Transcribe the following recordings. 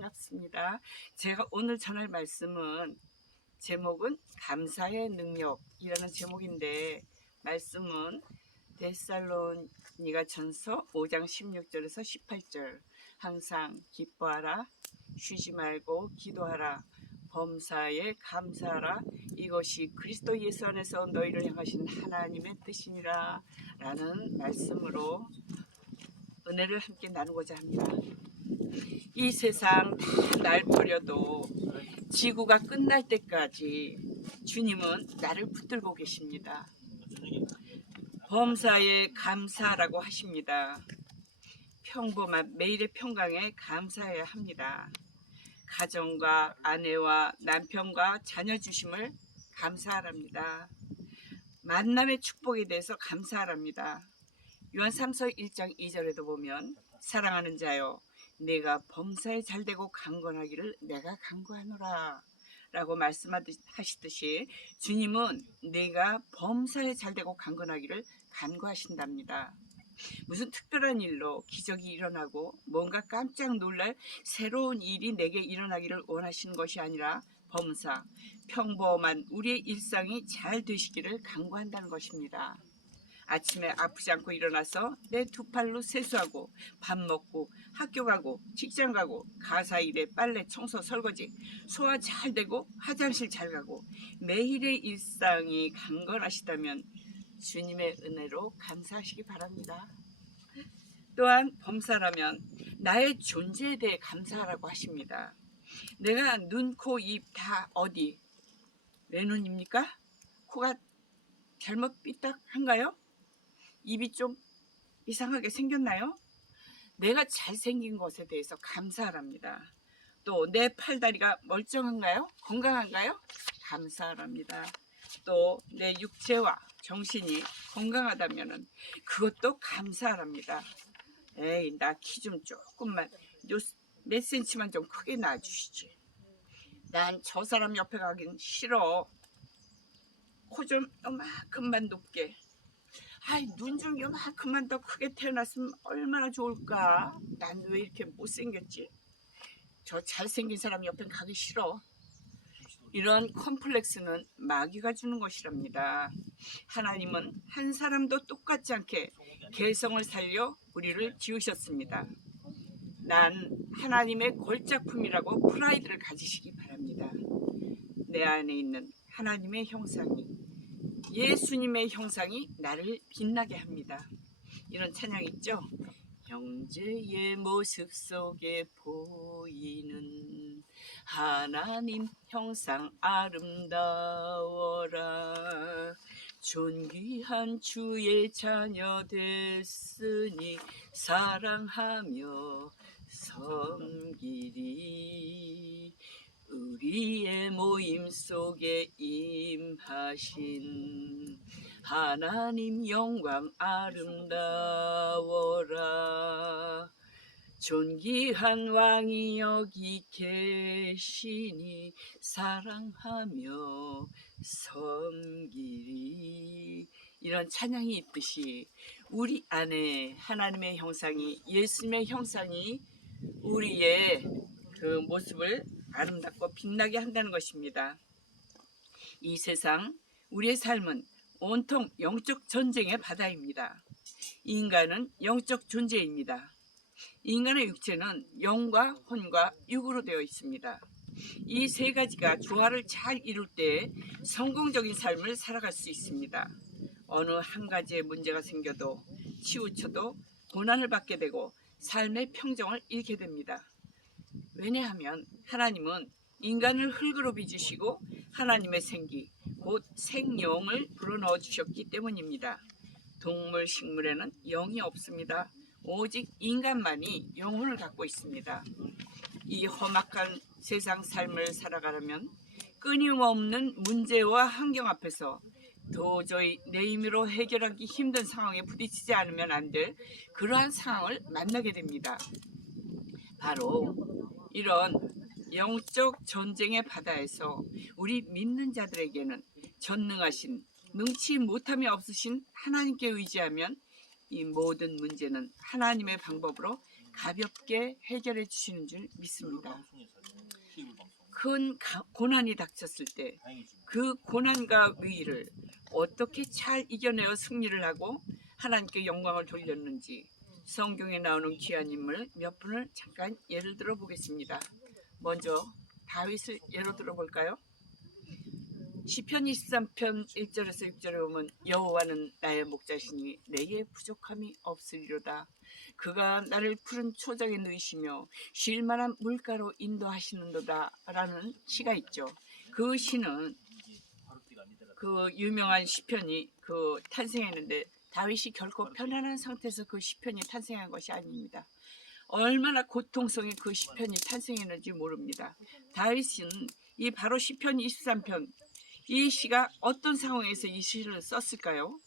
반갑습니다. 제가 오늘 전할 말씀은 제목은 감사의 능력이라는 제목인데, 말씀은 데살로니가 전서 5장 16절에서 18절. 항상 기뻐하라, 쉬지 말고 기도하라, 범사에 감사하라, 이것이 그리스도 예수 안에서 너희를 향하신 하나님의 뜻이니라 라는 말씀으로 은혜를 함께 나누고자 합니다. 이 세상 다 날 버려도 지구가 끝날 때까지 주님은 나를 붙들고 계십니다. 범사에 감사라고 하십니다. 평범한 매일의 평강에 감사해야 합니다. 가정과 아내와 남편과 자녀 주심을 감사하랍니다. 만남의 축복에 대해서 감사하랍니다. 요한 3서 1장 2절에도 보면 사랑하는 자여 내가 범사에 잘되고 강건하기를 내가 간구하노라 라고 말씀하시듯이 주님은 내가 범사에 잘되고 강건하기를 간구하신답니다. 무슨 특별한 일로 기적이 일어나고 뭔가 깜짝 놀랄 새로운 일이 내게 일어나기를 원하시는 것이 아니라 범사, 평범한 우리의 일상이 잘 되시기를 간구한다는 것입니다. 아침에 아프지 않고 일어나서 내 두 팔로 세수하고 밥 먹고 학교 가고 직장 가고 가사일에 빨래 청소 설거지 소화 잘 되고 화장실 잘 가고 매일의 일상이 강건하시다면 주님의 은혜로 감사하시기 바랍니다. 또한 범사라면 나의 존재에 대해 감사하라고 하십니다. 내가 눈, 코, 입 다 어디? 왜 눈입니까? 코가 잘못 삐딱한가요? 입이 좀 이상하게 생겼나요? 내가 잘생긴 것에 대해서 감사하랍니다. 또 내 팔다리가 멀쩡한가요? 건강한가요? 감사하랍니다. 또 내 육체와 정신이 건강하다면 그것도 감사하랍니다. 에이, 나 키 좀 조금만 몇 센치만 좀 크게 놔주시지. 난 저 사람 옆에 가긴 싫어. 코 좀 요만큼만 높게. 아이, 눈 좀 요만큼만 더 크게 태어났으면 얼마나 좋을까. 난 왜 이렇게 못생겼지? 저 잘생긴 사람 옆에 가기 싫어. 이런 컴플렉스는 마귀가 주는 것이랍니다. 하나님은 한 사람도 똑같지 않게 개성을 살려 우리를 지으셨습니다. 난 하나님의 걸작품이라고 프라이드를 가지시기 바랍니다. 내 안에 있는 하나님의 형상이, 예수님의 형상이 나를 빛나게 합니다. 이런 찬양 있죠? 형제의 모습 속에 보이는 하나님 형상 아름다워라. 존귀한 주의 자녀 됐으니 사랑하며 섬기리. 우리의 모임 속에 임하신 하나님 영광 아름다워라. 존귀한 왕이 여기 계시니 사랑하며 섬기리. 이런 찬양이 있듯이 우리 안에 하나님의 형상이, 예수님의 형상이 우리의 그 모습을 아름답고 빛나게 한다는 것입니다. 이 세상, 우리의 삶은 온통 영적 전쟁의 바다입니다. 인간은 영적 존재입니다. 인간의 육체는 영과 혼과 육으로 되어 있습니다. 이 세 가지가 조화를 잘 이룰 때 성공적인 삶을 살아갈 수 있습니다. 어느 한 가지의 문제가 생겨도 치우쳐도 고난을 받게 되고 삶의 평정을 잃게 됩니다. 왜냐하면 하나님은 인간을 흙으로 빚으시고 하나님의 생기, 곧 생영을 불어넣어 주셨기 때문입니다. 동물, 식물에는 영이 없습니다. 오직 인간만이 영혼을 갖고 있습니다. 이 험악한 세상 삶을 살아가려면 끊임없는 문제와 환경 앞에서 도저히 내 힘으로 해결하기 힘든 상황에 부딪히지 않으면 안 될 그러한 상황을 만나게 됩니다. 바로 이런 영적 전쟁의 바다에서 우리 믿는 자들에게는 전능하신, 능치 못함이 없으신 하나님께 의지하면 이 모든 문제는 하나님의 방법으로 가볍게 해결해 주시는 줄 믿습니다. 큰 고난이 닥쳤을 때 그 고난과 위기를 어떻게 잘 이겨내어 승리를 하고 하나님께 영광을 돌렸는지 성경에 나오는 귀한 인물 몇 분을 잠깐 예를 들어 보겠습니다. 먼저 다윗을 예로 들어 볼까요? 시편 23편 1절에서 6절에 보면 여호와는 나의 목자시니 내게 부족함이 없으리로다. 그가 나를 푸른 초장에 누이시며 쉴 만한 물가로 인도하시는도다 라는 시가 있죠. 그 시는 그 유명한 시편이 탄생했는데 다윗이 결코 편안한 상태에서 그 시편이 탄생한 것이 아닙니다. 얼마나 고통성의 그 시편이 탄생했는지 모릅니다. 다윗은 이 바로 시편 23편 이 시가 어떤 상황에서 이 시를 썼을까요?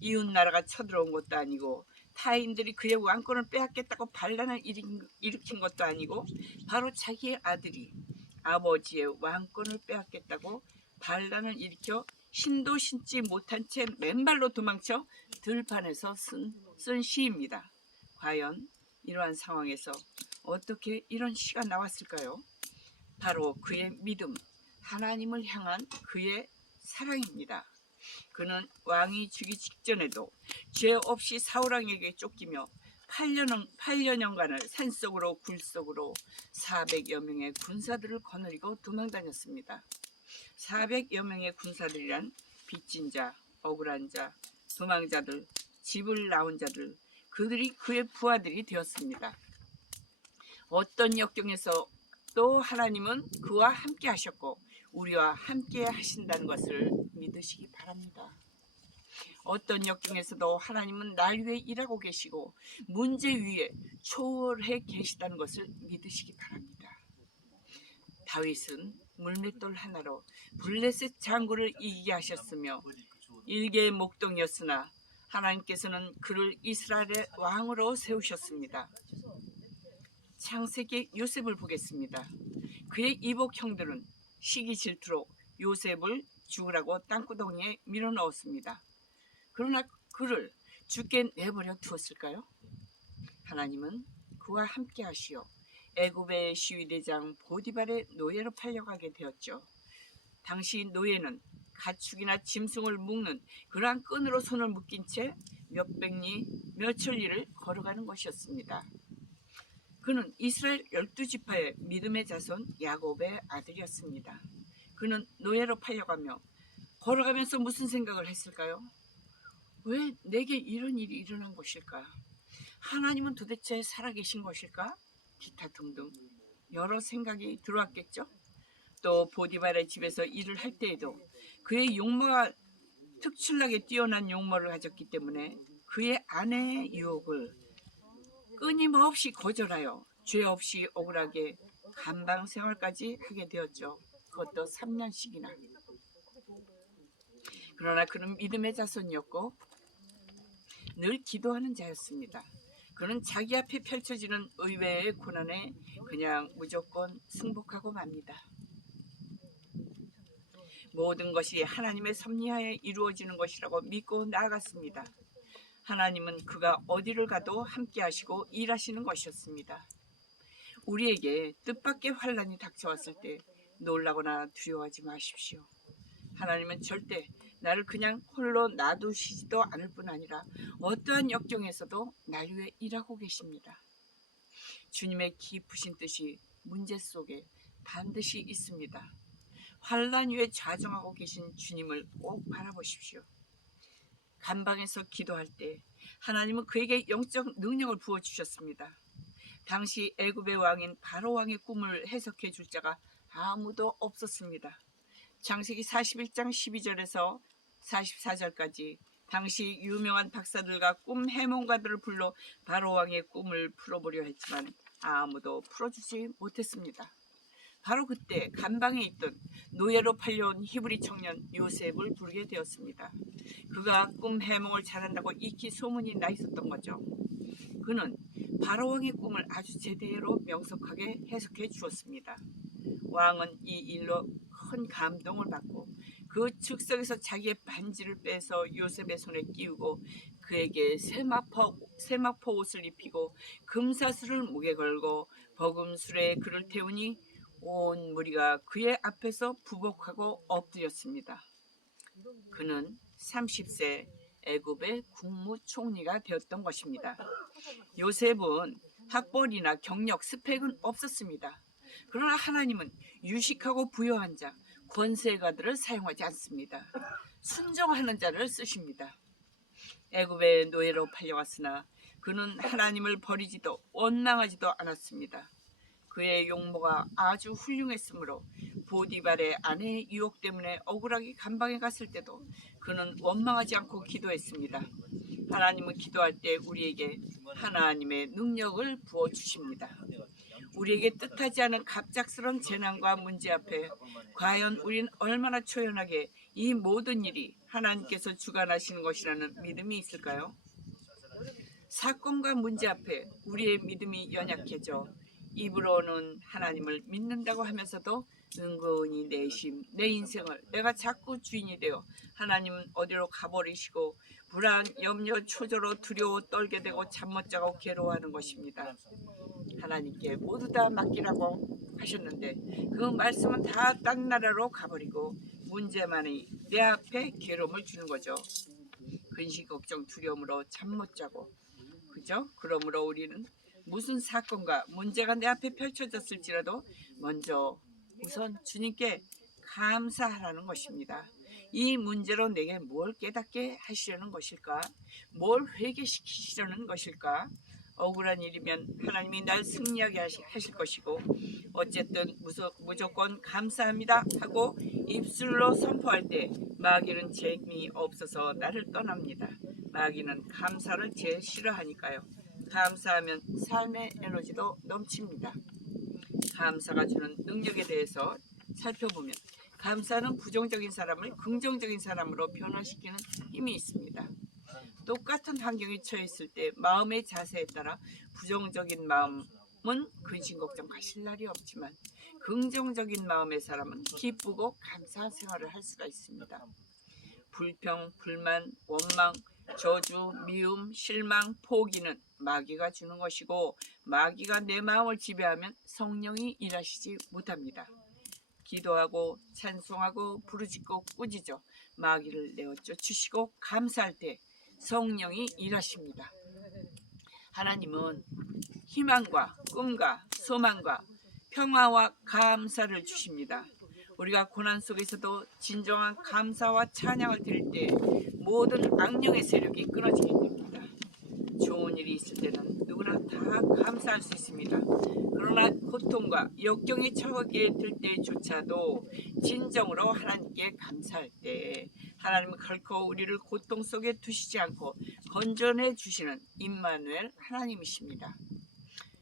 이웃 나라가 쳐들어온 것도 아니고 타인들이 그의 왕권을 빼앗겠다고 반란을 일으킨 것도 아니고 바로 자기의 아들이 아버지의 왕권을 빼앗겠다고 반란을 일으켜 신도 신지 못한 채 맨발로 도망쳐 들판에서 쓴 시입니다. 과연 이러한 상황에서 어떻게 이런 시가 나왔을까요? 바로 그의 믿음, 하나님을 향한 그의 사랑입니다. 그는 왕이 죽기 직전에도 죄 없이 사울왕에게 쫓기며 8년간을 산속으로 굴속으로 400여 명의 군사들을 거느리고 도망다녔습니다. 400여 명의 군사들이란 빚진 자, 억울한 자, 도망자들, 집을 나온 자들, 그들이 그의 부하들이 되었습니다. 어떤 역경에서 또 하나님은 그와 함께 하셨고 우리와 함께 하신다는 것을 믿으시기 바랍니다. 어떤 역경에서도 하나님은 날 위해 일하고 계시고 문제 위에 초월해 계시다는 것을 믿으시기 바랍니다. 다윗은 물맷돌 하나로 블레셋 장군을 이기게 하셨으며 일개의 목동이었으나 하나님께서는 그를 이스라엘의 왕으로 세우셨습니다. 창세기 요셉을 보겠습니다. 그의 이복 형들은 시기 질투로 요셉을 죽으라고 땅구덩이에 밀어넣었습니다. 그러나 그를 죽게 내버려 두었을까요? 하나님은 그와 함께 하시어 애굽의 시위대장 보디발의 노예로 팔려가게 되었죠. 당시 노예는 가축이나 짐승을 묶는 그러한 끈으로 손을 묶인 채 몇백 리, 몇천 리를 걸어가는 것이었습니다. 그는 이스라엘 12지파의 믿음의 자손 야곱의 아들이었습니다. 그는 노예로 팔려가며 걸어가면서 무슨 생각을 했을까요? 왜 내게 이런 일이 일어난 것일까? 하나님은 도대체 살아계신 것일까? 기타 등등 여러 생각이 들어왔겠죠. 또 보디발의 집에서 일을 할 때에도 그의 용모가 특출나게 뛰어난 용모를 가졌기 때문에 그의 아내의 유혹을 끊임없이 거절하여 죄 없이 억울하게 감방 생활까지 하게 되었죠. 그것도 3년씩이나. 그러나 그는 믿음의 자손이었고 늘 기도하는 자였습니다. 그는 자기 앞에 펼쳐지는 의외의 고난에 그냥 무조건 승복하고 맙니다. 모든 것이 하나님의 섭리하에 이루어지는 것이라고 믿고 나아갔습니다. 하나님은 그가 어디를 가도 함께 하시고 일하시는 것이었습니다. 우리에게 뜻밖의 환난이 닥쳐왔을 때 놀라거나 두려워하지 마십시오. 하나님은 절대 나를 그냥 홀로 놔두시지도 않을 뿐 아니라 어떠한 역경에서도 날 위해 일하고 계십니다. 주님의 깊으신 뜻이 문제 속에 반드시 있습니다. 환난 위에 좌정하고 계신 주님을 꼭 바라보십시오. 감방에서 기도할 때 하나님은 그에게 영적 능력을 부어주셨습니다. 당시 애굽의 왕인 바로 왕의 꿈을 해석해 줄 자가 아무도 없었습니다. 창세기 41장 12절에서 44절까지 당시 유명한 박사들과 꿈 해몽가들을 불러 바로 왕의 꿈을 풀어보려 했지만 아무도 풀어주지 못했습니다. 바로 그때 감방에 있던 노예로 팔려온 히브리 청년 요셉을 부르게 되었습니다. 그가 꿈 해몽을 잘한다고 익히 소문이 나 있었던 거죠. 그는 바로 왕의 꿈을 아주 제대로 명석하게 해석해 주었습니다. 왕은 이 일로 큰 감동을 받고 그 즉석에서 자기의 반지를 빼서 요셉의 손에 끼우고 그에게 세마포 옷을 입히고 금사슬을 목에 걸고 버금술에 그를 태우니 온 무리가 그의 앞에서 부복하고 엎드렸습니다. 그는 30세 애굽의 국무총리가 되었던 것입니다. 요셉은 학벌이나 경력, 스펙은 없었습니다. 그러나 하나님은 유식하고 부유한 자, 권세가들을 사용하지 않습니다. 순종하는 자를 쓰십니다. 애굽의 노예로 팔려왔으나 그는 하나님을 버리지도 원망하지도 않았습니다. 그의 용모가 아주 훌륭했으므로 보디발의 아내의 유혹 때문에 억울하게 감방에 갔을 때도 그는 원망하지 않고 기도했습니다. 하나님은 기도할 때 우리에게 하나님의 능력을 부어주십니다. 우리에게 뜻하지 않은 갑작스러운 재난과 문제 앞에 과연 우린 얼마나 초연하게 이 모든 일이 하나님께서 주관하시는 것이라는 믿음이 있을까요? 사건과 문제 앞에 우리의 믿음이 연약해져 입으로는 하나님을 믿는다고 하면서도 은근히 내 인생을 내가 자꾸 주인이 되어 하나님은 어디로 가버리시고 불안, 염려, 초조로 두려워 떨게 되고 잠 못 자고 괴로워하는 것입니다. 하나님께 모두 다 맡기라고 하셨는데 그 말씀은 다 딴 나라로 가버리고 문제만이 내 앞에 괴로움을 주는 거죠. 근심, 걱정, 두려움으로 잠 못 자고, 그죠? 그러므로 우리는 무슨 사건과 문제가 내 앞에 펼쳐졌을지라도 먼저 우선 주님께 감사하라는 것입니다. 이 문제로 내게 뭘 깨닫게 하시려는 것일까? 뭘 회개시키시려는 것일까? 억울한 일이면 하나님이 날 승리하게 하실 것이고 어쨌든 무조건 감사합니다 하고 입술로 선포할 때 마귀는 재미없어서 나를 떠납니다. 마귀는 감사를 제일 싫어하니까요. 감사하면 삶의 에너지도 넘칩니다. 감사가 주는 능력에 대해서 살펴보면 감사는 부정적인 사람을 긍정적인 사람으로 변화시키는 힘이 있습니다. 똑같은 환경에 처해 있을 때 마음의 자세에 따라 부정적인 마음은 근심 걱정 가실 날이 없지만 긍정적인 마음의 사람은 기쁘고 감사한 생활을 할 수가 있습니다. 불평, 불만, 원망, 저주, 미움, 실망, 포기는 마귀가 주는 것이고 마귀가 내 마음을 지배하면 성령이 일하시지 못합니다. 기도하고 찬송하고 부르짖고 꾸짖어 마귀를 내어 쫓으시고 감사할 때 성령이 일하십니다. 하나님은 희망과 꿈과 소망과 평화와 감사를 주십니다. 우리가 고난 속에서도 진정한 감사와 찬양을 드릴 때 모든 악령의 세력이 끊어지게 됩니다. 좋은 일이 있을 때는 누구나 다 감사할 수 있습니다. 그러나 고통과 역경에 처하게 될 때조차도 진정으로 하나님께 감사할 때 하나님은 결코 우리를 고통 속에 두시지 않고 건져내 주시는 임마누엘 하나님이십니다.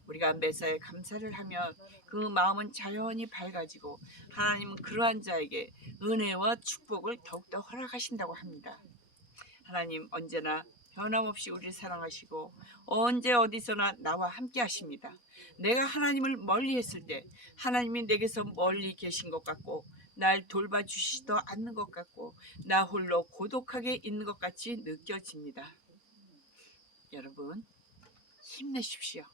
우리가 매사에 감사를 하면 그 마음은 자연히 밝아지고 하나님은 그러한 자에게 은혜와 축복을 더욱더 허락하신다고 합니다. 하나님 언제나 변함없이 우리를 사랑하시고 언제 어디서나 나와 함께 하십니다. 내가 하나님을 멀리 했을 때 하나님이 내게서 멀리 계신 것 같고 날 돌봐주시지도 않는 것 같고 나 홀로 고독하게 있는 것 같이 느껴집니다. 여러분 힘내십시오.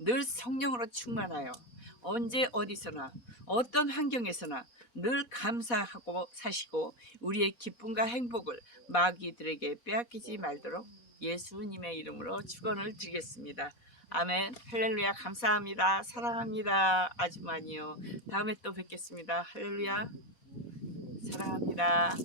늘 성령으로 충만하여 언제 어디서나 어떤 환경에서나 늘 감사하고 사시고 우리의 기쁨과 행복을 마귀들에게 빼앗기지 말도록 예수님의 이름으로 축원을 드리겠습니다. 아멘. 할렐루야. 감사합니다. 사랑합니다. 아주 많이요. 다음에 또 뵙겠습니다. 할렐루야. 사랑합니다.